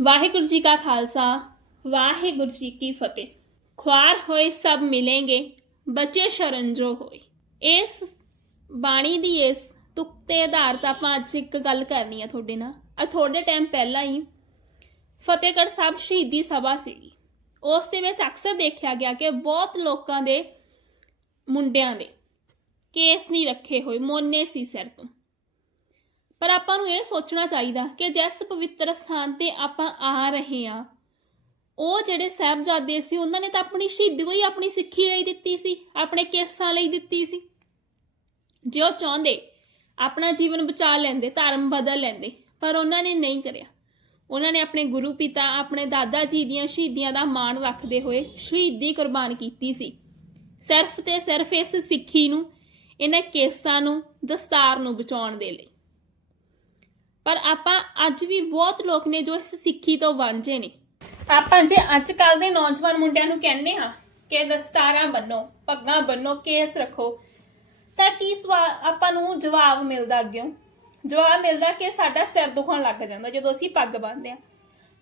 ਵਾਹਿਗੁਰੂ ਜੀ ਕਾ ਖਾਲਸਾ, ਵਾਹਿਗੁਰੂ ਜੀ ਕੀ ਫਤਿਹ। ਖੁਆਰ ਹੋਏ ਸਭ ਮਿਲेंगे ਬੱਚੇ ਸ਼ਰਨਜੋ ਹੋਏ। ਇਸ ਬਾਣੀ ਦੀ ਇਸ ਤੁਕ ਤੇ ਆਧਾਰਿਤ ਆਪਾਂ ਅੱਜ ਇੱਕ ਗੱਲ ਕਰਨੀ ਆ ਤੁਹਾਡੇ ਨਾਲ। ਆ ਥੋੜੇ ਟਾਈਮ ਪਹਿਲਾਂ ਹੀ ਫਤਿਹਗੜ੍ਹ ਸਾਹਿਬ ਸ਼ਹੀਦੀ ਸਭਾ ਸੀਗੀ। ਉਸ ਦੇ ਵਿੱਚ ਅਕਸਰ ਦੇਖਿਆ ਗਿਆ ਕਿ ਬਹੁਤ ਲੋਕਾਂ ਦੇ ਮੁੰਡਿਆਂ ਦੇ ਕੇਸ ਨਹੀਂ ਰੱਖੇ ਹੋਏ, ਮੋਨੇ ਸੀ ਸਿਰ ਤੋਂ। ਪਰ ਆਪਾਂ ਨੂੰ ਇਹ ਸੋਚਣਾ ਚਾਹੀਦਾ ਕਿ ਜਿਸ ਪਵਿੱਤਰ ਸਥਾਨ ਤੇ ਆਪਾਂ ਆ ਰਹੇ ਆ ਉਹ ਜਿਹੜੇ ਸਾਹਿਬਜ਼ਾਦੇ ਸੀ, ਉਹਨਾਂ ਨੇ ਤਾਂ ਆਪਣੀ ਸ਼ਹੀਦੀ ਹੀ ਆਪਣੀ ਸਿੱਖੀ ਲਈ ਦਿੱਤੀ ਸੀ, ਆਪਣੇ ਕੇਸਾਂ ਲਈ ਦਿੱਤੀ ਸੀ। ਜੇ ਉਹ ਚਾਹੁੰਦੇ, ਆਪਣਾ ਜੀਵਨ ਬਚਾ ਲੈਂਦੇ, ਧਰਮ ਬਦਲ ਲੈਂਦੇ, ਪਰ ਉਹਨਾਂ ਨੇ ਨਹੀਂ ਕਰਿਆ। ਉਹਨਾਂ ਨੇ ਆਪਣੇ ਗੁਰੂ ਪਿਤਾ, ਆਪਣੇ ਦਾਦਾ ਜੀ ਦੀਆਂ ਸ਼ਹੀਦੀਆਂ ਦਾ ਮਾਣ ਰੱਖਦੇ ਹੋਏ ਸ਼ਹੀਦੀ ਕੁਰਬਾਨ ਕੀਤੀ ਸੀ। ਸਿਰਫ ਤੇ ਸਿਰਫ ਇਸ ਸਿੱਖੀ ਨੂੰ, ਇਹਨਾਂ ਕੇਸਾਂ ਨੂੰ, ਦਸਤਾਰ ਨੂੰ ਬਚਾਉਣ ਦੇ ਲਈ। ਪਰ ਆਪਾਂ ਅੱਜ ਵੀ ਬਹੁਤ ਲੋਕ ਨੇ ਜੋ ਇਸ ਸਿੱਖੀ ਤੋਂ ਵਾਂਝੇ ਨੇ। ਆਪਾਂ ਜੇ ਅੱਜ ਕੱਲ ਦੇ ਨੌਜਵਾਨ ਮੁੰਡਿਆਂ ਨੂੰ ਕਹਿੰਨੇ ਹਾਂ ਕਿ ਦਸਤਾਰਾਂ ਬੰਨੋ, ਪੱਗਾਂ ਬੰਨੋ, ਕੇਸ ਰੱਖੋ, ਤਾਂ ਕੀ ਆਪਾਂ ਨੂੰ ਜਵਾਬ ਮਿਲਦਾ ਅੱਗਿਓਂ? ਜਵਾਬ ਮਿਲਦਾ ਕਿ ਸਾਡਾ ਸਿਰ ਦੁਖਣ ਲੱਗ ਜਾਂਦਾ ਜਦੋਂ ਅਸੀਂ ਪੱਗ ਬੰਨਦੇ ਹਾਂ।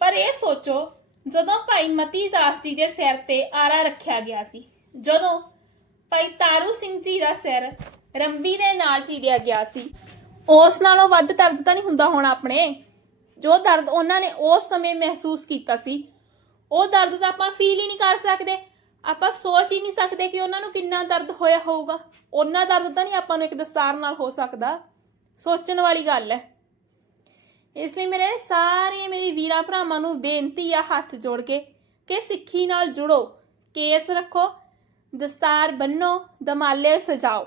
ਪਰ ਇਹ ਸੋਚੋ, ਜਦੋਂ ਭਾਈ ਮਤੀ ਦਾਸ ਜੀ ਦੇ ਸਿਰ ਤੇ ਆਰਾ ਰੱਖਿਆ ਗਿਆ ਸੀ, ਜਦੋਂ ਭਾਈ ਤਾਰੂ ਸਿੰਘ ਜੀ ਦਾ ਸਿਰ ਰੰਬੀ ਦੇ ਨਾਲ ਚੀਰਿਆ ਗਿਆ ਸੀ ਉਸ ਨਾਲੋਂ ਵੱਧ ਦਰਦ ਤਾਂ ਨਹੀਂ ਹੁੰਦਾ ਹੋਣਾ ਆਪਣੇ। ਜੋ ਦਰਦ ਉਹਨਾਂ ਨੇ ਉਸ ਸਮੇਂ ਮਹਿਸੂਸ ਕੀਤਾ ਸੀ, ਉਹ ਦਰਦ ਤਾਂ ਆਪਾਂ ਫੀਲ ਹੀ ਨਹੀਂ ਕਰ ਸਕਦੇ। ਆਪਾਂ ਸੋਚ ਹੀ ਨਹੀਂ ਸਕਦੇ ਕਿ ਉਹਨਾਂ ਨੂੰ ਕਿੰਨਾ ਦਰਦ ਹੋਇਆ ਹੋਊਗਾ। ਉਹਨਾਂ ਦਰਦ ਤਾਂ ਨਹੀਂ ਆਪਾਂ ਨੂੰ ਇੱਕ ਦਸਤਾਰ ਨਾਲ ਹੋ ਸਕਦਾ। ਸੋਚਣ ਵਾਲੀ ਗੱਲ ਹੈ। ਇਸ ਲਈ ਮੇਰੇ ਸਾਰੇ ਮੇਰੇ ਵੀਰਾਂ ਭਰਾਵਾਂ ਨੂੰ ਬੇਨਤੀ ਆ ਹੱਥ ਜੋੜ ਕੇ ਕਿ ਸਿੱਖੀ ਨਾਲ ਜੁੜੋ, ਕੇਸ ਰੱਖੋ, ਦਸਤਾਰ ਬੰਨੋ, ਦਮਾਲੇ ਸਜਾਓ।